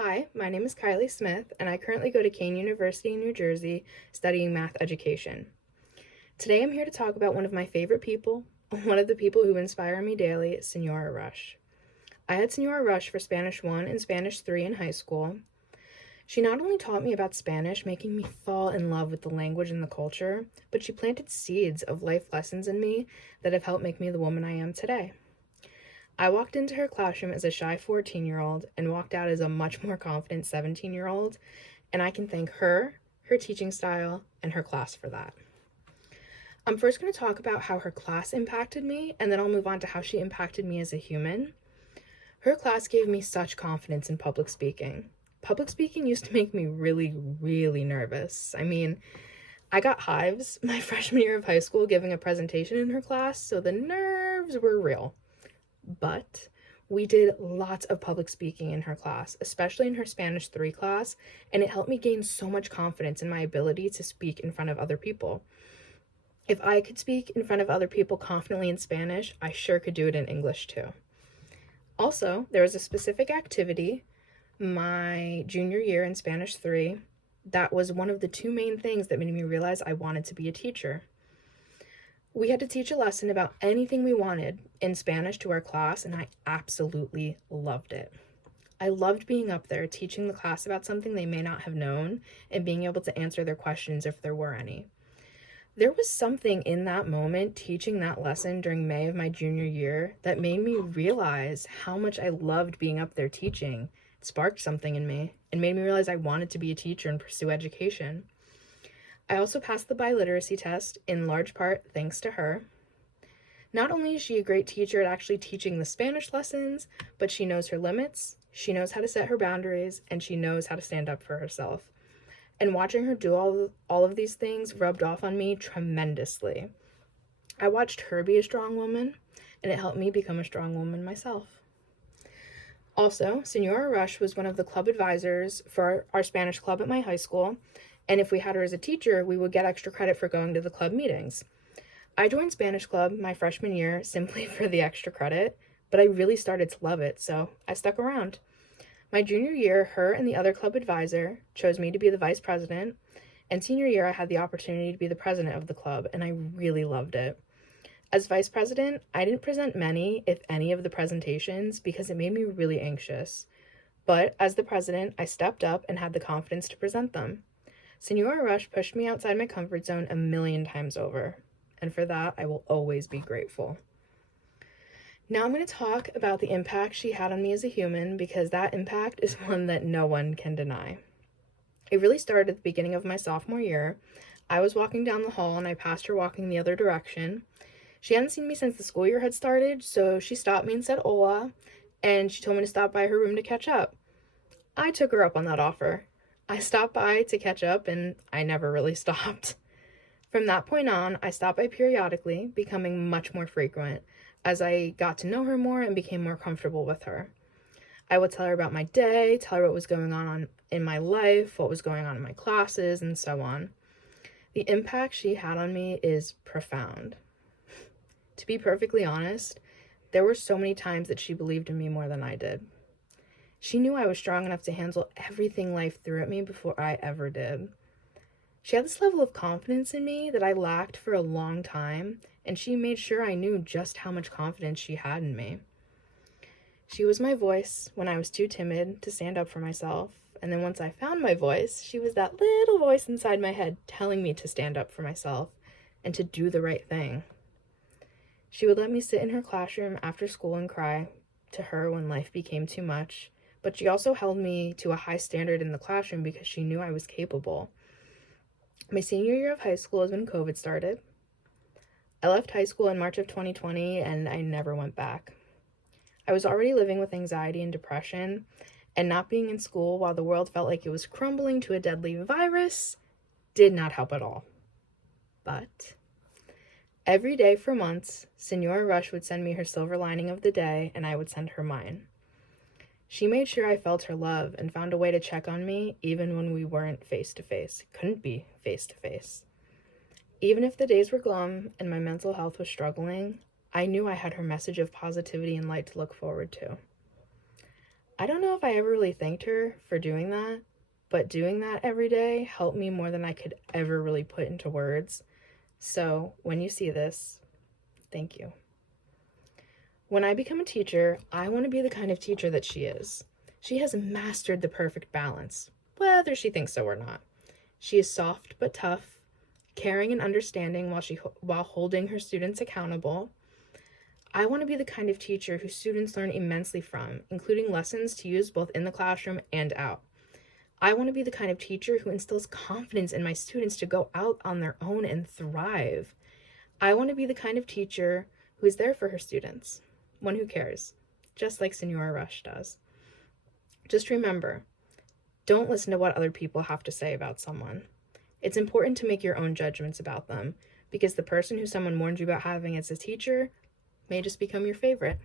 Hi, my name is Kylie Smith, and I currently go to Kean University in New Jersey studying math education. Today I'm here to talk about one of my favorite people, one of the people who inspire me daily, Senora Rush. I had Senora Rush for Spanish 1 and Spanish 3 in high school. She not only taught me about Spanish, making me fall in love with the language and the culture, but she planted seeds of life lessons in me that have helped make me the woman I am today. I walked into her classroom as a shy 14-year-old and walked out as a much more confident 17-year-old, and I can thank her, her teaching style, and her class for that. I'm first going to talk about how her class impacted me, and then I'll move on to how she impacted me as a human. Her class gave me such confidence in public speaking. Public speaking used to make me really, really nervous. I got hives my freshman year of high school giving a presentation in her class, so the nerves were real. But we did lots of public speaking in her class, especially in her Spanish 3 class, and it helped me gain so much confidence in my ability to speak in front of other people. If I could speak in front of other people confidently in Spanish, I sure could do it in English too. Also, there was a specific activity my junior year in Spanish 3 that was one of the two main things that made me realize I wanted to be a teacher. We had to teach a lesson about anything we wanted in Spanish to our class, and I absolutely loved it. I loved being up there teaching the class about something they may not have known and being able to answer their questions if there were any. There was something in that moment teaching that lesson during May of my junior year that made me realize how much I loved being up there teaching. It sparked something in me and made me realize I wanted to be a teacher and pursue education. I also passed the biliteracy test, in large part thanks to her. Not only is she a great teacher at actually teaching the Spanish lessons, but she knows her limits, she knows how to set her boundaries, and she knows how to stand up for herself. And watching her do all of these things rubbed off on me tremendously. I watched her be a strong woman, and it helped me become a strong woman myself. Also, Senora Rush was one of the club advisors for our Spanish club at my high school, and if we had her as a teacher, we would get extra credit for going to the club meetings. I joined Spanish club my freshman year simply for the extra credit, but I really started to love it, so I stuck around. My junior year, her and the other club advisor chose me to be the vice president, and senior year, I had the opportunity to be the president of the club, and I really loved it. As vice president, I didn't present many, if any, of the presentations because it made me really anxious. But as the president, I stepped up and had the confidence to present them. Senora Rush pushed me outside my comfort zone a million times over, and for that, I will always be grateful. Now I'm going to talk about the impact she had on me as a human because that impact is one that no one can deny. It really started at the beginning of my sophomore year. I was walking down the hall and I passed her walking the other direction. She hadn't seen me since the school year had started, so she stopped me and said hola, and she told me to stop by her room to catch up. I took her up on that offer. I stopped by to catch up, and I never really stopped. From that point on, I stopped by periodically, becoming much more frequent, as I got to know her more and became more comfortable with her. I would tell her about my day, tell her what was going on in my life, what was going on in my classes, and so on. The impact she had on me is profound. To be perfectly honest, there were so many times that she believed in me more than I did. She knew I was strong enough to handle everything life threw at me before I ever did. She had this level of confidence in me that I lacked for a long time, and she made sure I knew just how much confidence she had in me. She was my voice when I was too timid to stand up for myself, and then once I found my voice, she was that little voice inside my head telling me to stand up for myself and to do the right thing. She would let me sit in her classroom after school and cry to her when life became too much, but she also held me to a high standard in the classroom because she knew I was capable. My senior year of high school is when COVID started. I left high school in March of 2020 and I never went back. I was already living with anxiety and depression, and not being in school while the world felt like it was crumbling to a deadly virus did not help at all. But every day for months, Senora Rush would send me her silver lining of the day, and I would send her mine. She made sure I felt her love and found a way to check on me even when we weren't face-to-face, couldn't be face-to-face. Even if the days were glum and my mental health was struggling, I knew I had her message of positivity and light to look forward to. I don't know if I ever really thanked her for doing that, but doing that every day helped me more than I could ever really put into words. So when you see this, thank you. When I become a teacher, I want to be the kind of teacher that she is. She has mastered the perfect balance, whether she thinks so or not. She is soft but tough, caring and understanding while holding her students accountable. I want to be the kind of teacher whose students learn immensely from, including lessons to use both in the classroom and out. I want to be the kind of teacher who instills confidence in my students to go out on their own and thrive. I want to be the kind of teacher who is there for her students, one who cares, just like Senora Rush does. Just remember, don't listen to what other people have to say about someone. It's important to make your own judgments about them, because the person who someone warned you about having as a teacher may just become your favorite.